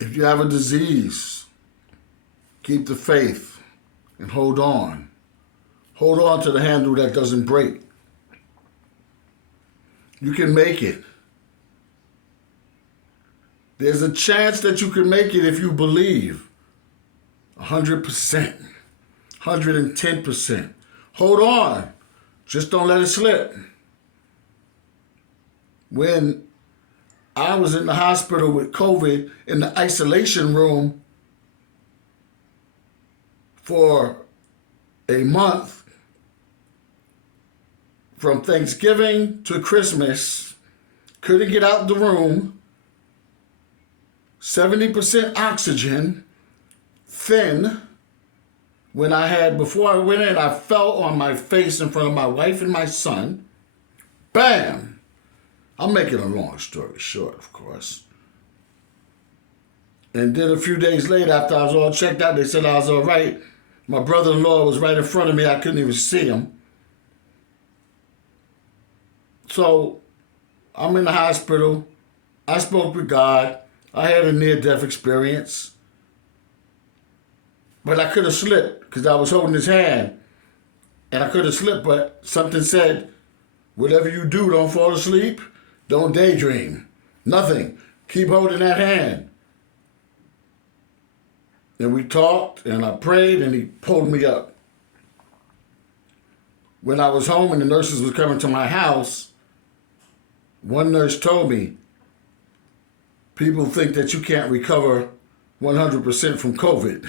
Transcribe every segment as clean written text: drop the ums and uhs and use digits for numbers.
If you have a disease, keep the faith and hold on. Hold on to the handle that doesn't break. You can make it. There's a chance that you can make it if you believe. 100%. 110%. Hold on. Just don't let it slip. When I was in the hospital with COVID in the isolation room for a month, from Thanksgiving to Christmas, couldn't get out the room, 70% oxygen, thin. Before I went in, I fell on my face in front of my wife and my son. Bam! I'm making a long story short, of course. And then a few days later, after I was all checked out, they said I was all right. My brother-in-law was right in front of me. I couldn't even see him. So I'm in the hospital. I spoke with God. I had a near-death experience. But I could have slipped because I was holding his hand. And I could have slipped, but something said, whatever you do, don't fall asleep. Don't daydream. Nothing. Keep holding that hand. And we talked, and I prayed, and he pulled me up. When I was home and the nurses was coming to my house, one nurse told me, people think that you can't recover 100% from COVID.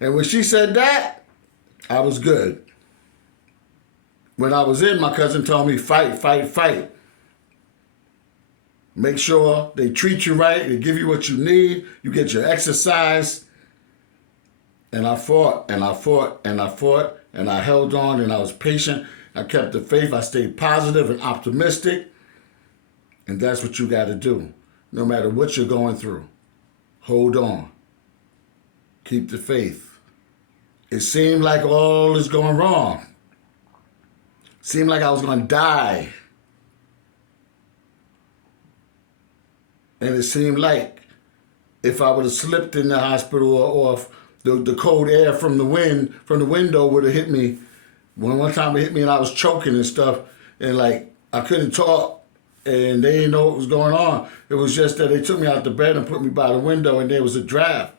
And when she said that, I was good. When I was in, my cousin told me, fight, fight, fight. Make sure they treat you right, they give you what you need, you get your exercise. And I fought, and I fought, and I fought, and I held on, and I was patient. I kept the faith, I stayed positive and optimistic. And that's what you got to do, no matter what you're going through. Hold on. Keep the faith. It seemed like all is going wrong. It seemed like I was going to die. And it seemed like if I would have slipped in the hospital or if the cold air from the window would have hit me. One time it hit me and I was choking and stuff, and like I couldn't talk, and they didn't know what was going on. It was just that they took me out the bed and put me by the window, and there was a draft.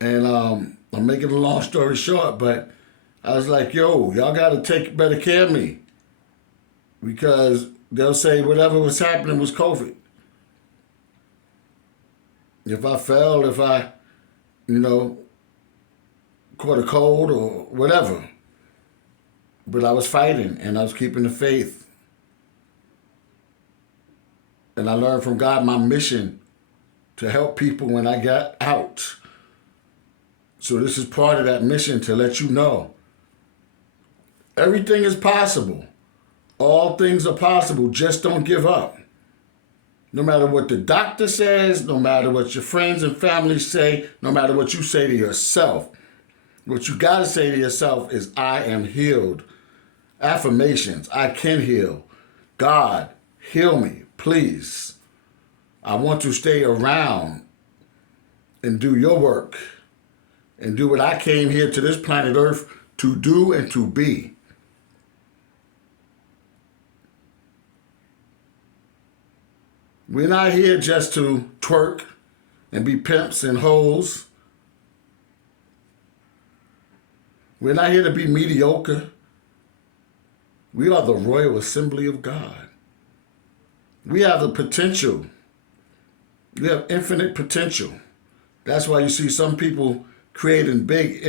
And I'm making a long story short, but I was like, yo, y'all got to take better care of me, because they'll say whatever was happening was COVID. If I fell, if I, caught a cold or whatever. But I was fighting and I was keeping the faith. And I learned from God my mission to help people when I got out. So this is part of that mission, to let you know everything is possible. All things are possible. Just don't give up. No matter what the doctor says, no matter what your friends and family say, no matter what you say to yourself, what you got to say to yourself is, I am healed. Affirmations, I can heal. God, heal me, please. I want to stay around and do your work and do what I came here to this planet Earth to do and to be. We're not here just to twerk and be pimps and hoes. We're not here to be mediocre. We are the Royal Assembly of God. We have the potential. We have infinite potential. That's why you see some people creating big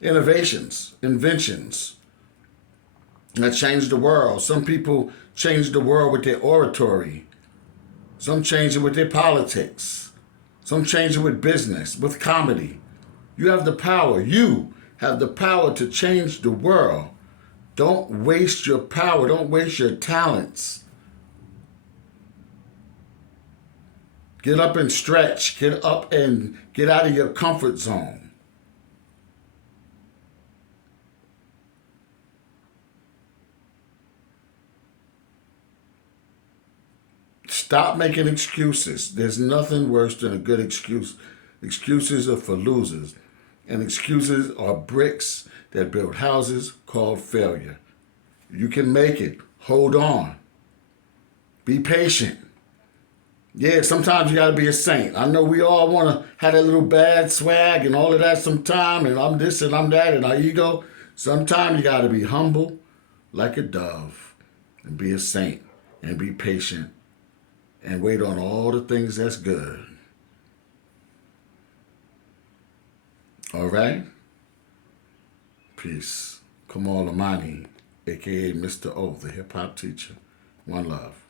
innovations, inventions that change the world. Some people change the world with their oratory. Some change it with their politics. Some change it with business, with comedy. You have the power. You have the power to change the world. Don't waste your power. Don't waste your talents. Get up and stretch. Get up and get out of your comfort zone. Stop making excuses. There's nothing worse than a good excuse. Excuses are for losers, and excuses are bricks that build houses called failure. You can make it. Hold on. Be patient. Yeah, sometimes you got to be a saint. I know we all want to have that little bad swag and all of that sometime, and I'm this and I'm that, and our ego. Sometimes you got to be humble like a dove and be a saint and be patient and wait on all the things that's good. All right? Peace. Kamal Imani, a.k.a. Mr. O, the hip-hop teacher. One love.